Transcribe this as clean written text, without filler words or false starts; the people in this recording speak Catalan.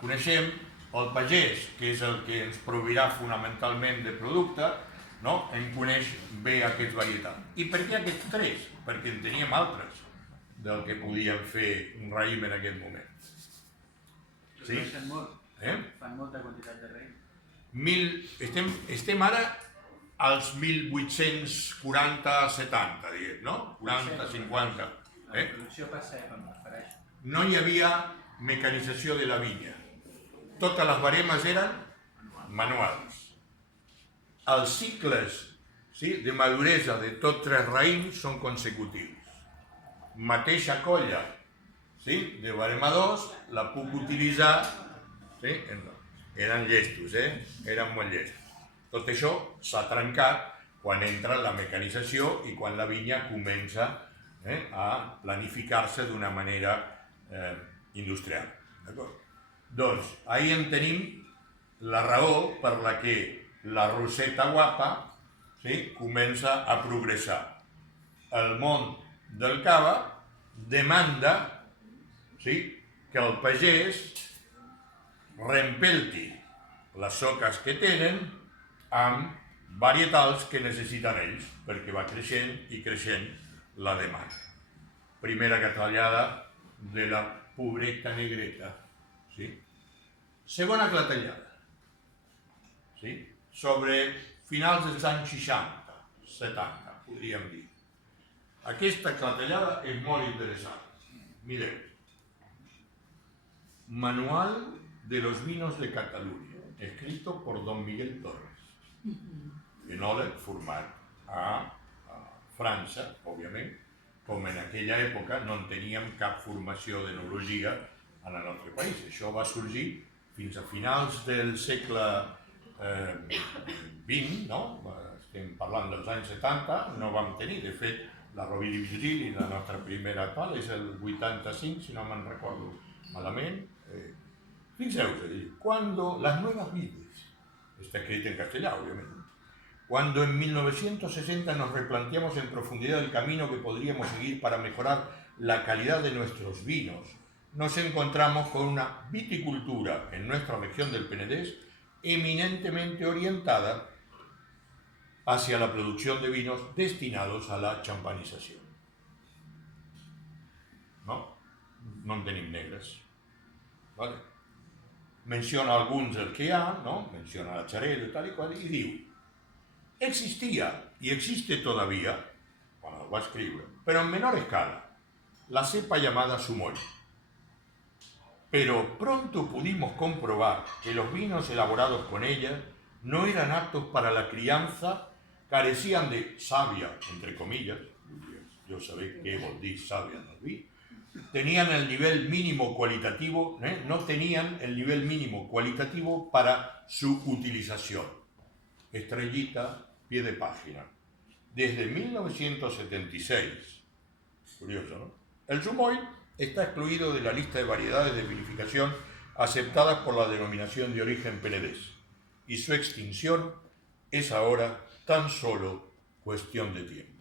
coneixem, el pagès, que és el que ens proveirà fonamentalment de producte, no? En coneix bé aquests varietals. I per què aquests tres? Perquè en teníem altres del que podíem fer un raïm en aquest moment. Sí? Fan molta quantitat de raïm. Estem ara als 1840-70, diguem, no? 40-50. La producció passa per això. No hi havia mecanització de la vinya. Totes les baremes eren manuals. Els cicles de maduresa de tots tres raïms són consecutius. Mateixa colla de barema 2 la puc utilitzar, eren llestos, eren molt llestos. Tot això s'ha trencat quan entra la mecanització i quan la vinya comença a planificar-se d'una manera industrial. Doncs ahir en tenim la raó per la que la roseta guapa comença a progressar. El món del cava demanda que el pagès reempelti les soques que tenen amb varietals que necessiten ells, perquè va creixent i creixent la demanda. Primera clatellada de la pobreta negreta. Segona clatellada. Sobre finals dels anys 60, 70, podríem dir. Aquesta clatellada és molt interessant. Mireu. Manual de los vinos de Cataluña, escrito por don Miguel Torres, enòleg format a França, òbviament, com en aquella època no en teníem cap formació d'enologia en el nostre país. Això va sorgir fins a finals del segle XX, no? Estem parlant dels anys 70, no vam tenir, de fet, la Rovira i Virgili, la nostra primera actual, és el 85, si no me'n recordo malament. Fixeu-vos, cuando las nuevas vides, está escrito en castellano, obviamente, cuando en 1960 nos replanteamos en profundidad el camino que podríamos seguir para mejorar la calidad de nuestros vinos, nos encontramos con una viticultura en nuestra región del Penedés eminentemente orientada hacia la producción de vinos destinados a la champanización. No en tenim negres. ¿Vale? Menciona alguns del que hi ha, ¿no? Menciona la Xarel·lo y tal y cual, y diu: existía y existe todavía, cuando lo va a escribir, pero en menor escala, la cepa llamada Sumoy. Pero pronto pudimos comprobar que los vinos elaborados con ella no eran aptos para la crianza, carecían de savia, entre comillas, yo sabé què vol dir sàvia en el vi, tenían el nivel mínimo cualitativo, no tenían el nivel mínimo cualitativo para su utilización. Estrellita, pie de página. Desde 1976, curioso, ¿no? El Sumoy está excluido de la lista de variedades de vinificación aceptadas por la denominación de origen penedés, y su extinción es ahora tan solo cuestión de tiempo.